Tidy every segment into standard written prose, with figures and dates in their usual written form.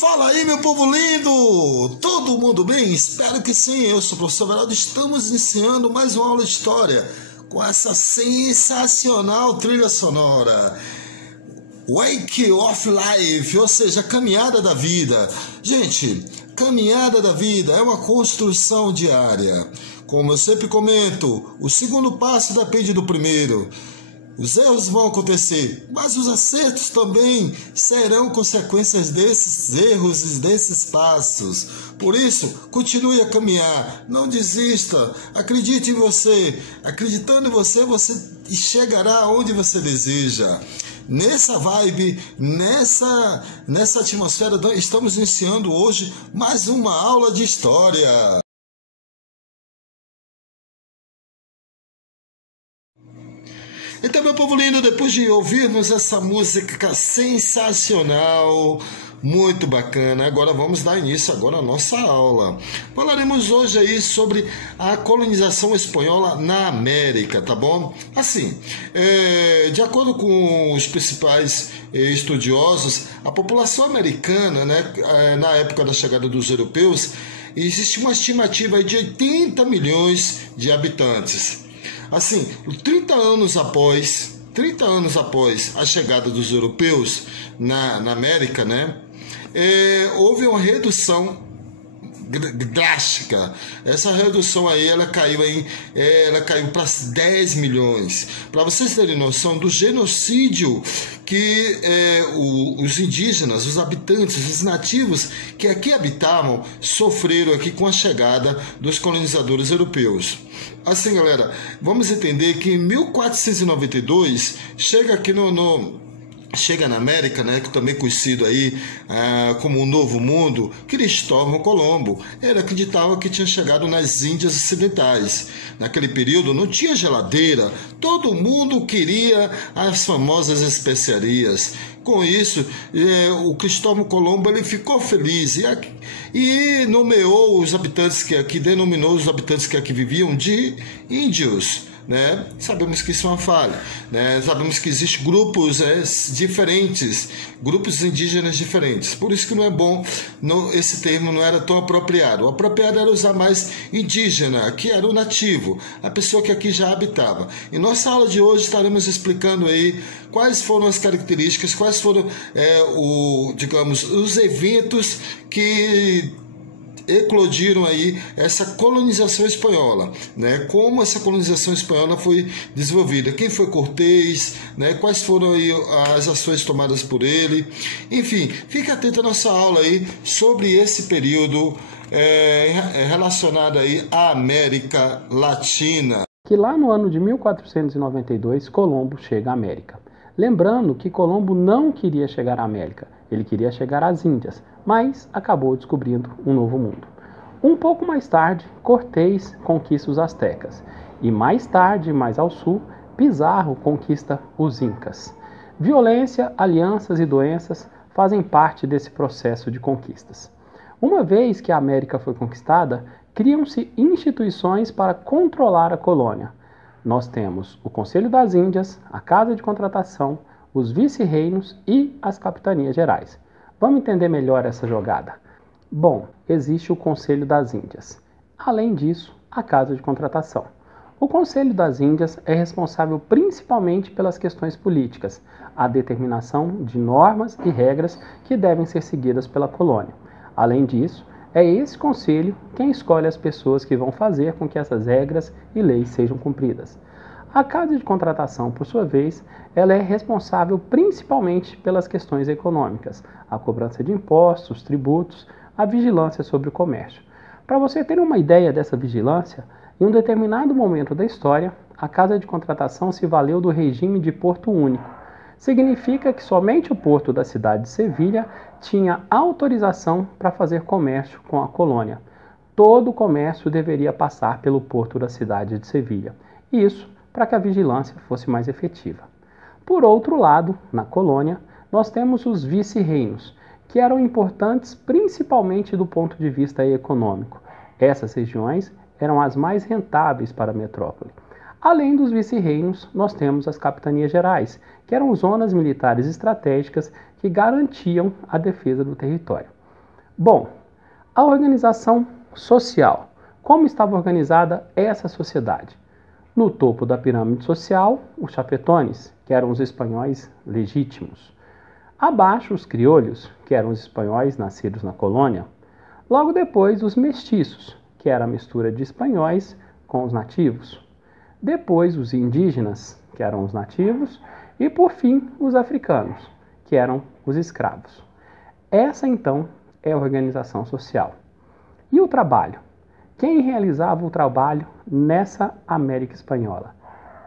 Fala aí, meu povo lindo! Todo mundo bem? Espero que sim. Eu sou o professor Veraldo. Estamos iniciando mais uma aula de história com essa sensacional trilha sonora. Wake of Life, ou seja, caminhada da vida. Gente, caminhada da vida é uma construção diária. Como eu sempre comento, o segundo passo depende do primeiro. Os erros vão acontecer, mas os acertos também serão consequências desses erros e desses passos. Por isso, continue a caminhar, não desista, acredite em você. Acreditando em você, você chegará onde você deseja. Nessa vibe, nessa atmosfera, estamos iniciando hoje mais uma aula de história. Então, meu povo lindo, depois de ouvirmos essa música sensacional, muito bacana, agora vamos dar início agora à nossa aula. Falaremos hoje aí sobre a colonização espanhola na América, tá bom? Assim, de acordo com os principais estudiosos, a população americana, né, na época da chegada dos europeus, existe uma estimativa aí de 80 milhões de habitantes. Assim, 30 anos após a chegada dos europeus na América, né, houve uma redução drástica. Essa redução aí, ela caiu para 10 milhões. Para vocês terem noção do genocídio que os indígenas, os habitantes, os nativos que aqui habitavam sofreram aqui com a chegada dos colonizadores europeus. Assim, galera, vamos entender que em 1492 chega aqui chega na América, né, que também conhecido aí como o Novo Mundo, Cristóvão Colombo. Ele acreditava que tinha chegado nas Índias Ocidentais. Naquele período não tinha geladeira, todo mundo queria as famosas especiarias. Com isso, o Cristóvão Colombo ele ficou feliz e nomeou os habitantes denominou os habitantes que aqui viviam de índios. Né? Sabemos que isso é uma falha, né? Sabemos que existem grupos diferentes, grupos indígenas diferentes, por isso que não é bom, esse termo não era tão apropriado. O apropriado era usar mais indígena, que era o nativo, a pessoa que aqui já habitava. Em nossa aula de hoje estaremos explicando aí quais foram as características, quais foram os eventos que eclodiram aí essa colonização espanhola, né? Como essa colonização espanhola foi desenvolvida, quem foi Cortés, né? Quais foram aí as ações tomadas por ele. Enfim, fique atento à nossa aula aí sobre esse período relacionado aí à América Latina. Que lá no ano de 1492 Colombo chega à América. Lembrando que Colombo não queria chegar à América, ele queria chegar às Índias, mas acabou descobrindo um novo mundo. Um pouco mais tarde, Cortés conquista os astecas e mais tarde, mais ao sul, Pizarro conquista os incas. Violência, alianças e doenças fazem parte desse processo de conquistas. Uma vez que a América foi conquistada, criam-se instituições para controlar a colônia. Nós temos o Conselho das Índias, a Casa de Contratação, os vice-reinos e as capitanias gerais. Vamos entender melhor essa jogada. Bom, existe o Conselho das Índias. Além disso, a Casa de Contratação. O Conselho das Índias é responsável principalmente pelas questões políticas, a determinação de normas e regras que devem ser seguidas pela colônia. Além disso, é esse conselho quem escolhe as pessoas que vão fazer com que essas regras e leis sejam cumpridas. A Casa de Contratação, por sua vez, ela é responsável principalmente pelas questões econômicas, a cobrança de impostos, tributos, a vigilância sobre o comércio. Para você ter uma ideia dessa vigilância, em um determinado momento da história, a Casa de Contratação se valeu do regime de porto único. Significa que somente o porto da cidade de Sevilha tinha autorização para fazer comércio com a colônia. Todo o comércio deveria passar pelo porto da cidade de Sevilha. Isso para que a vigilância fosse mais efetiva. Por outro lado, na colônia, nós temos os vice-reinos, que eram importantes principalmente do ponto de vista econômico. Essas regiões eram as mais rentáveis para a metrópole. Além dos vice-reinos, nós temos as capitanias gerais, que eram zonas militares estratégicas que garantiam a defesa do território. Bom, a organização social. Como estava organizada essa sociedade? No topo da pirâmide social, os chapetones, que eram os espanhóis legítimos. Abaixo, os criolhos, que eram os espanhóis nascidos na colônia. Logo depois, os mestiços, que era a mistura de espanhóis com os nativos. Depois, os indígenas, que eram os nativos. E, por fim, os africanos, que eram os escravos. Essa, então, é a organização social. E o trabalho? Quem realizava o trabalho nessa América Espanhola?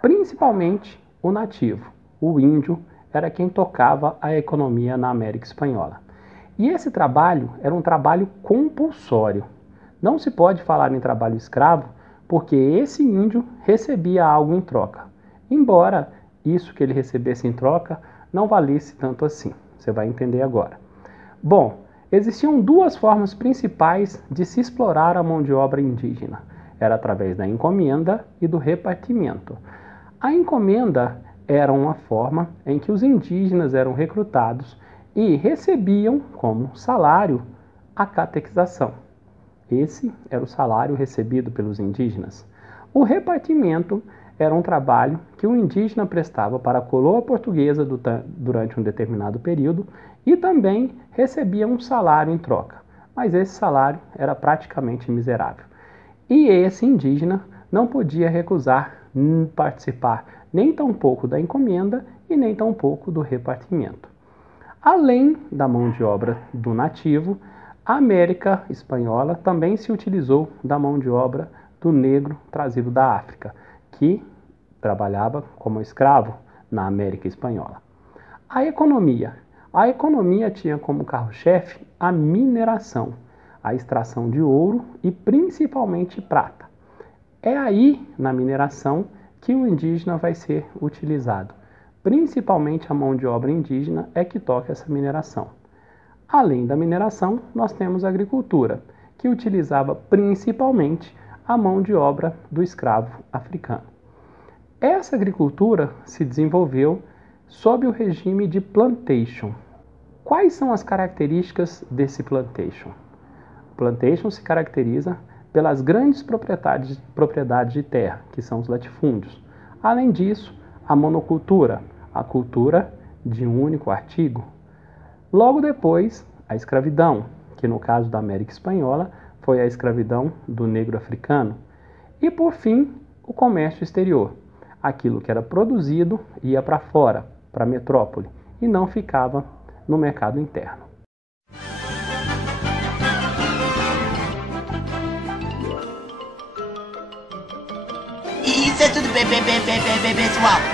Principalmente o nativo, o índio, era quem tocava a economia na América Espanhola. E esse trabalho era um trabalho compulsório. Não se pode falar em trabalho escravo, porque esse índio recebia algo em troca. Embora isso que ele recebesse em troca não valesse tanto assim. Você vai entender agora. Bom, existiam duas formas principais de se explorar a mão de obra indígena. Era através da encomenda e do repartimento. A encomenda era uma forma em que os indígenas eram recrutados e recebiam como salário a catequização. Esse era o salário recebido pelos indígenas. O repartimento era um trabalho que o indígena prestava para a coroa portuguesa durante um determinado período e também recebia um salário em troca, mas esse salário era praticamente miserável. E esse indígena não podia recusar participar nem tampouco da encomenda e nem tampouco do repartimento. Além da mão de obra do nativo, a América Espanhola também se utilizou da mão de obra do negro trazido da África, que trabalhava como escravo na América Espanhola. A economia. A economia tinha como carro-chefe a mineração, a extração de ouro e principalmente prata. É aí, na mineração, que o indígena vai ser utilizado. Principalmente a mão de obra indígena é que toca essa mineração. Além da mineração, nós temos a agricultura, que utilizava principalmente a mão de obra do escravo africano. Essa agricultura se desenvolveu sob o regime de plantation. Quais são as características desse plantation? O plantation se caracteriza pelas grandes propriedades de terra, que são os latifúndios. Além disso, a monocultura, a cultura de um único artigo. Logo depois, a escravidão, que no caso da América Espanhola foi a escravidão do negro africano. E por fim, o comércio exterior. Aquilo que era produzido ia para fora, para a metrópole, e não ficava no mercado interno. Isso é tudo, pessoal.